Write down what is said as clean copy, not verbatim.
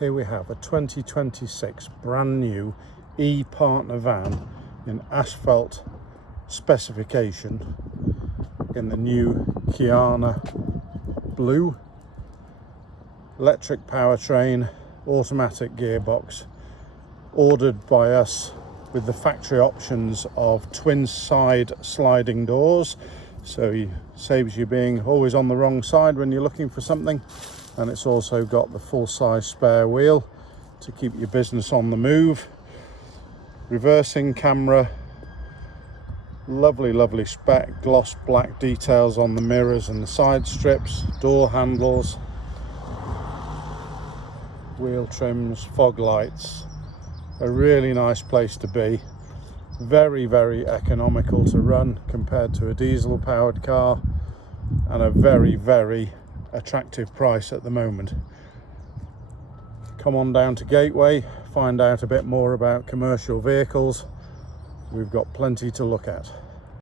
Here we have a 2026 brand new e-partner van in Asphalt specification in the new Kiama Blue. Electric powertrain, automatic gearbox, ordered by us with the factory options of twin side sliding doors, so it saves you being always on the wrong side when you're looking for something. And it's also got the full-size spare wheel to keep your business on the move. Reversing camera, lovely spec, gloss black details on the mirrors and the side strips, door handles, wheel trims, fog lights. A really nice place to be. Very economical to run compared to a diesel powered car, and a very attractive price at the moment. Come on down to Gateway, find out a bit more about commercial vehicles. We've got plenty to look at.